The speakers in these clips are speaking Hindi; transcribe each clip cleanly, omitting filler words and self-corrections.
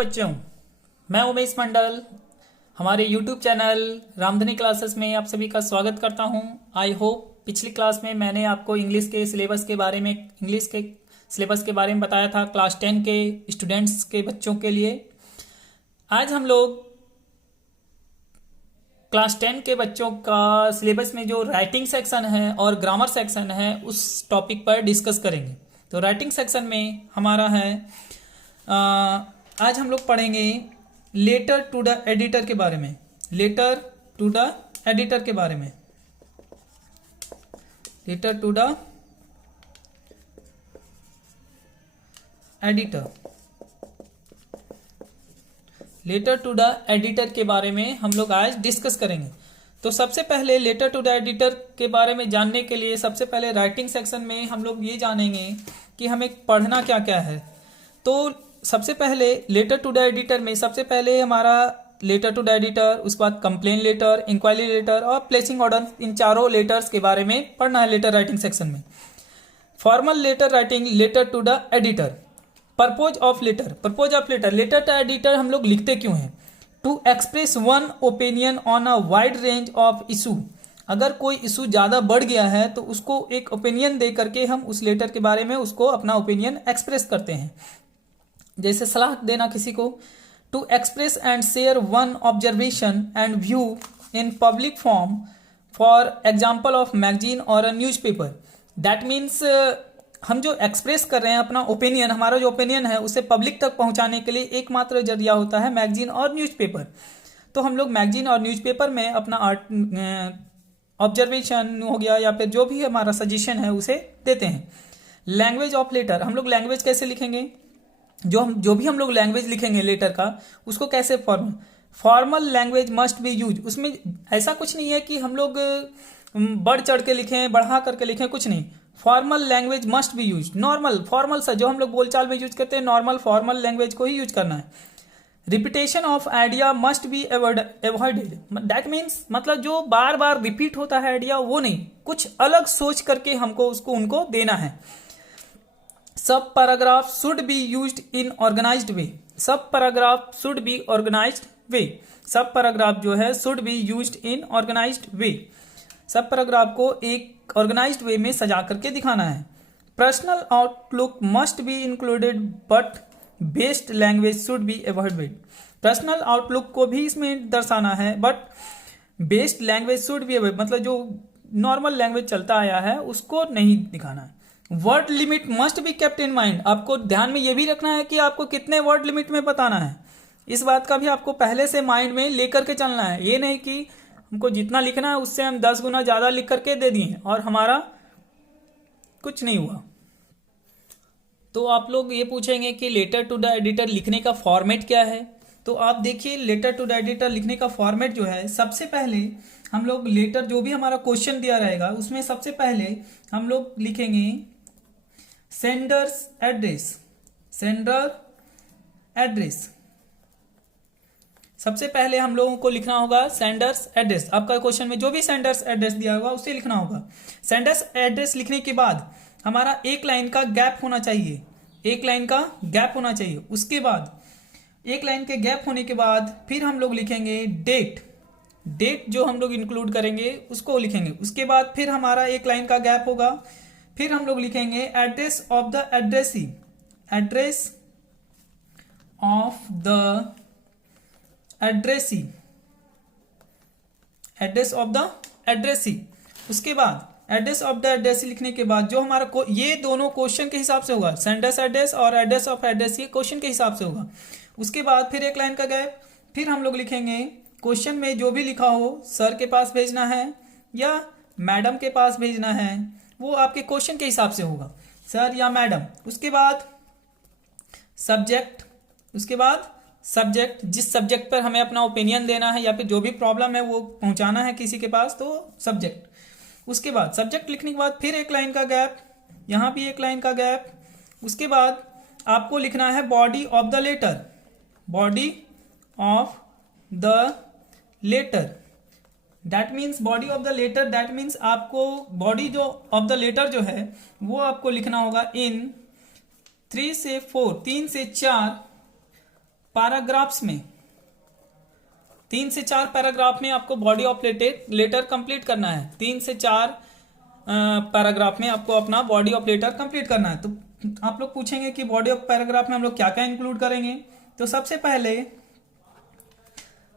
बच्चों, मैं उमेश मंडल हमारे YouTube चैनल रामधनी क्लासेस में आप सभी का स्वागत करता हूं। आई होप पिछली क्लास में मैंने आपको इंग्लिश के सिलेबस के बारे में बताया था, क्लास 10 के स्टूडेंट्स के बच्चों के लिए। आज हम लोग क्लास 10 के बच्चों का सिलेबस में जो राइटिंग सेक्शन है और ग्रामर सेक्शन है उस टॉपिक पर डिस्कस करेंगे। तो राइटिंग सेक्शन में हमारा है आज हम लोग पढ़ेंगे लेटर टू द एडिटर के बारे में। लेटर टू द एडिटर के बारे में। Letter to the editor. Letter to the editor के बारे में हम लोग आज डिस्कस करेंगे। तो सबसे पहले लेटर टू द एडिटर के बारे में जानने के लिए सबसे पहले राइटिंग सेक्शन में हम लोग ये जानेंगे कि हमें पढ़ना क्या क्या है। तो सबसे पहले लेटर टू द एडिटर में सबसे पहले हमारा लेटर टू द एडिटर, उसके बाद कंप्लेन लेटर, इंक्वायरी लेटर और प्लेसिंग ऑर्डर, इन चारों लेटर्स के बारे में पढ़ना है लेटर राइटिंग सेक्शन में। Formal letter writing, letter to the editor. Purpose of letter. Purpose of letter, letter to editor हम लोग लिखते क्यों हैं? To express one opinion on a wide range of issue. अगर कोई इशू ज़्यादा बढ़ गया है तो उसको एक ओपिनियन दे करके हम उस लेटर के बारे में उसको अपना ओपिनियन एक्सप्रेस करते हैं। जैसे सलाह देना किसी को। To express and share one observation and view in public form, for example of magazine और अ न्यूज़पेपर। दैट मीन्स हम जो एक्सप्रेस कर रहे हैं अपना ओपिनियन, हमारा जो ओपिनियन है उसे पब्लिक तक पहुंचाने के लिए एकमात्र जरिया होता है मैगजीन और न्यूज़पेपर। तो हम लोग मैगजीन और न्यूज़पेपर में अपना ऑब्जर्वेशन हो गया या फिर जो भी हमारा सजेशन है उसे देते हैं। लैंग्वेज ऑफ लेटर, हम लोग लैंग्वेज कैसे लिखेंगे? जो भी हम लोग लैंग्वेज लिखेंगे लेटर का, उसको कैसे formal language must be use. उसमें ऐसा कुछ नहीं है कि हम लोग बढ़ चढ़ के लिखें, बढ़ा करके लिखें, कुछ नहीं। Formal language must be use. Normal formal सा जो हम लोग बोलचाल में यूज करते हैं, नॉर्मल फॉर्मल लैंग्वेज को ही यूज करना है। Repetition of idea must be avoided. That means मतलब जो बार बार रिपीट होता है आइडिया वो नहीं, कुछ अलग सोच करके हमको उसको उनको देना है। सब paragraph should be used in organized way. सब paragraph should be organized way. सब पैराग्राफ जो है should be used in organized way. सब पैराग्राफ को एक ऑर्गेनाइज्ड वे में सजा करके दिखाना है। Personal outlook must be included but based language should be avoided. Personal outlook को भी इसमें दर्शाना है but based language should be avoided, मतलब जो नॉर्मल लैंग्वेज चलता आया है उसको नहीं दिखाना है। Word limit must be kept in mind. आपको ध्यान में यह भी रखना है कि आपको कितने वर्ड लिमिट में बताना है। इस बात का भी आपको पहले से माइंड में लेकर के चलना है। ये नहीं कि हमको जितना लिखना है उससे हम 10 गुना ज़्यादा लिख करके दे दिए और हमारा कुछ नहीं हुआ। तो आप लोग ये पूछेंगे कि लेटर टू द एडिटर लिखने का फॉर्मेट क्या है। तो आप देखिए, लेटर टू द एडिटर लिखने का फॉर्मेट जो है, सबसे पहले हम लोग लेटर जो भी हमारा क्वेश्चन दिया रहेगा उसमें सबसे पहले हम लोग लिखेंगे सेंडर्स एड्रेस। सेंडर एड्रेस सबसे पहले हम लोगों को लिखना होगा सेंडर्स एड्रेस। आपका क्वेश्चन में जो भी सेंडर्स एड्रेस दिया होगा उसे लिखना होगा। सेंडर्स एड्रेस लिखने के बाद हमारा एक लाइन का गैप होना चाहिए। एक लाइन का गैप होना चाहिए। उसके बाद एक लाइन के गैप होने के बाद फिर हम लोग लिखेंगे डेट। डेट जो हम लोग इंक्लूड करेंगे उसको लिखेंगे। उसके बाद फिर हमारा एक लाइन का गैप होगा। फिर हम लोग लिखेंगे address of the addressee. Address of the addressee. Address of the addressee. उसके बाद एड्रेस ऑफ द एड्रेसी लिखने के बाद जो हमारा ये दोनों क्वेश्चन के हिसाब से होगा, सेंडर्स एड्रेस और एड्रेस ऑफ एड्रेस, ये क्वेश्चन के हिसाब से होगा। उसके बाद फिर एक लाइन का गैप। फिर हम लोग लिखेंगे क्वेश्चन में जो भी लिखा हो, सर के पास भेजना है या मैडम के पास भेजना है, वो आपके क्वेश्चन के हिसाब से होगा, सर या मैडम। उसके बाद सब्जेक्ट। उसके बाद सब्जेक्ट, जिस सब्जेक्ट पर हमें अपना ओपिनियन देना है या फिर जो भी प्रॉब्लम है वो पहुंचाना है किसी के पास, तो सब्जेक्ट। उसके बाद सब्जेक्ट लिखने के बाद फिर एक लाइन का गैप, यहाँ भी एक लाइन का गैप। उसके बाद आपको लिखना है body of the letter. Body of the letter, that means body of the letter, that means आपको बॉडी जो ऑफ द लेटर जो है वो आपको लिखना होगा इन 3 से 4, 3 से 4 पैराग्राफ्स में 3 से 4 पैराग्राफ में आपको बॉडी ऑफ लेटर कंप्लीट करना है। 3 से 4 पैराग्राफ में आपको अपना बॉडी ऑफ लेटर कंप्लीट करना है। तो आप लोग पूछेंगे कि बॉडी ऑफ पैराग्राफ में हम लोग क्या क्या इंक्लूड करेंगे। तो सबसे पहले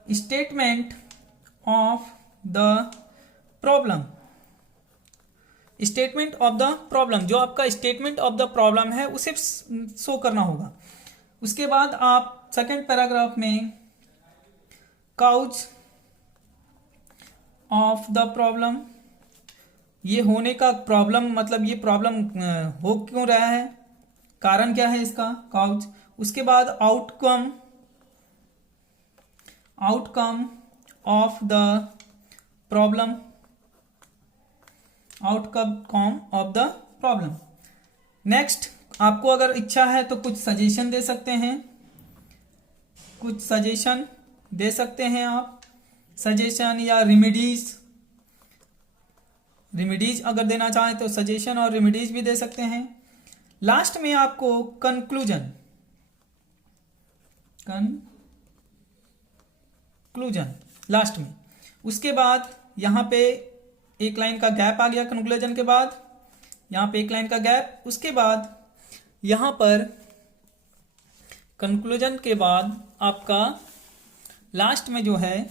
statement of the problem. Statement of the problem, जो आपका स्टेटमेंट ऑफ द प्रॉब्लम है उसे शो करना होगा। उसके बाद आप सेकेंड पैराग्राफ में काउज ऑफ द प्रॉब्लम, ये होने का प्रॉब्लम मतलब ये प्रॉब्लम हो क्यों रहा है, कारण क्या है इसका, काउज। उसके बाद outcome of the problem, outcome of the problem. Next आपको अगर इच्छा है तो कुछ सजेशन दे सकते हैं, कुछ सजेशन दे सकते हैं आप, सजेशन या रिमेडीज अगर देना चाहें तो सजेशन और रिमेडीज भी दे सकते हैं। लास्ट में आपको कंक्लूजन लास्ट में। उसके बाद यहां पे एक लाइन का गैप आ गया कंक्लूजन के बाद, यहां पे एक लाइन का गैप। उसके बाद यहां पर कंक्लूजन के बाद आपका लास्ट में जो है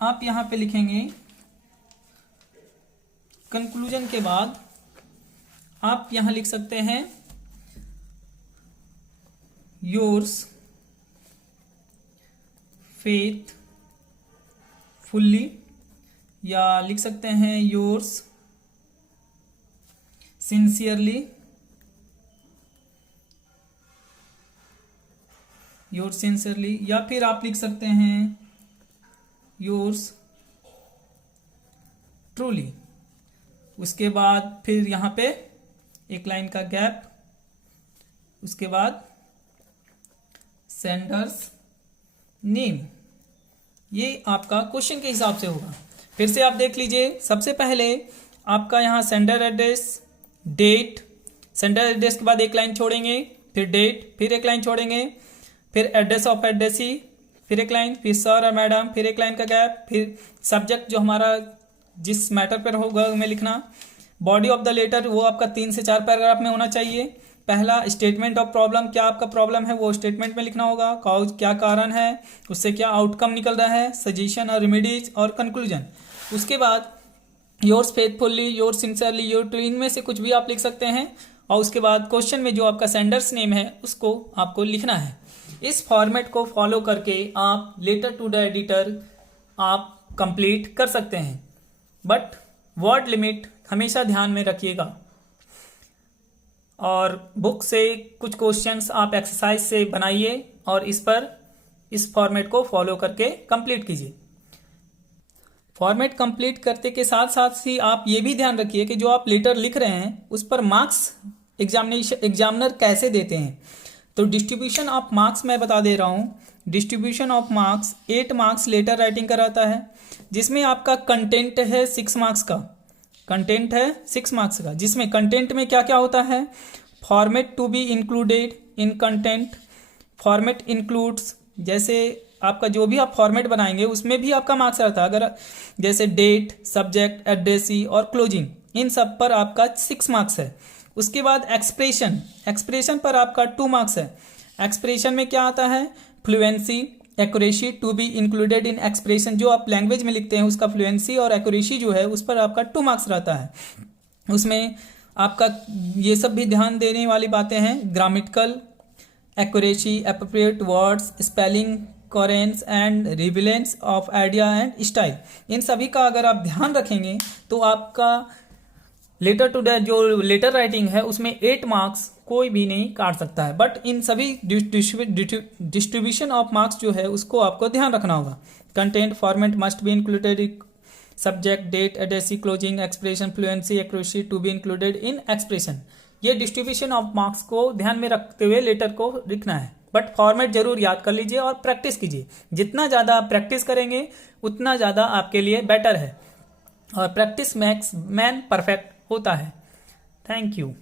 आप यहां पे लिखेंगे, कंक्लूजन के बाद आप यहां लिख सकते हैं योर्स फेथफुल्ली, या लिख सकते हैं योर्स सिंसियरली, या फिर आप लिख सकते हैं योर्स ट्रूली। उसके बाद फिर यहां पे एक लाइन का गैप, उसके बाद सेंडर्स नेम। ये आपका क्वेश्चन के हिसाब से होगा। फिर से आप देख लीजिए, सबसे पहले आपका यहाँ sender address, date, sender address के बाद एक लाइन छोड़ेंगे, फिर डेट, फिर एक लाइन छोड़ेंगे, फिर एड्रेस ऑफ एड्रेसी, फिर एक लाइन, फिर सर और मैडम, फिर एक लाइन का गैप, फिर सब्जेक्ट जो हमारा जिस मैटर पर होगा हमें लिखना। बॉडी ऑफ द लेटर वो आपका 3 से 4 पैराग्राफ में होना चाहिए। पहला स्टेटमेंट ऑफ प्रॉब्लम, क्या आपका प्रॉब्लम है वो स्टेटमेंट में लिखना होगा। काउज, क्या कारण है, उससे क्या आउटकम निकल रहा है, सजेशन और रेमेडीज और कंक्लूजन। उसके बाद yours faithfully, yours sincerely, your to, इनमें से कुछ भी आप लिख सकते हैं। और उसके बाद क्वेश्चन में जो आपका सेंडर्स नेम है उसको आपको लिखना है। इस फॉर्मेट को फॉलो करके आप लेटर टू द एडिटर आप कंप्लीट कर सकते हैं, बट वर्ड लिमिट हमेशा ध्यान में रखिएगा। और बुक से कुछ क्वेश्चंस आप एक्सरसाइज से बनाइए और इस फॉर्मेट को फॉलो करके कंप्लीट कीजिए। फॉर्मेट कंप्लीट करते के साथ साथ ही आप ये भी ध्यान रखिए कि जो आप लेटर लिख रहे हैं उस पर मार्क्स एग्जामिनर कैसे देते हैं। तो डिस्ट्रीब्यूशन ऑफ मार्क्स मैं बता दे रहा हूँ। Distribution of marks 8 marks letter writing का रहता है, जिसमें आपका कंटेंट है 6 मार्क्स का, कंटेंट है 6 मार्क्स का, जिसमें कंटेंट में क्या क्या होता है, format to be included in content, format includes, जैसे आपका जो भी आप फॉर्मेट बनाएंगे उसमें भी आपका मार्क्स रहता है। अगर जैसे डेट, सब्जेक्ट, एड्रेसी और क्लोजिंग, इन सब पर आपका 6 मार्क्स है। उसके बाद एक्सप्रेशन पर आपका 2 मार्क्स है। एक्सप्रेशन में क्या आता है, fluency, accuracy to be included in expression, जो आप लैंग्वेज में लिखते हैं उसका फ्लुएंसी और एक्यूरेसी जो है उस पर आपका 2 मार्क्स रहता है। उसमें आपका ये सब भी ध्यान देने वाली बातें हैं, grammatical accuracy, appropriate words, spelling, coherence and relevance of idea and style, इन सभी का अगर आप ध्यान रखेंगे तो आपका लेटर टू द जो लेटर राइटिंग है उसमें 8 मार्क्स कोई भी नहीं काट सकता है। बट इन सभी डिस्ट्रीब्यूशन ऑफ मार्क्स जो है उसको आपको ध्यान रखना होगा। Content, format must be included, subject, date, addressee, closing, expression, fluency, accuracy to be included in expression. ये डिस्ट्रीब्यूशन ऑफ मार्क्स को ध्यान में रखते हुए लेटर को लिखना है। बट फॉर्मेट जरूर याद कर लीजिए और प्रैक्टिस कीजिए। जितना ज़्यादा आप प्रैक्टिस करेंगे उतना ज़्यादा आपके लिए बेटर है, और प्रैक्टिस मेक्स मैन परफेक्ट होता है। Thank you.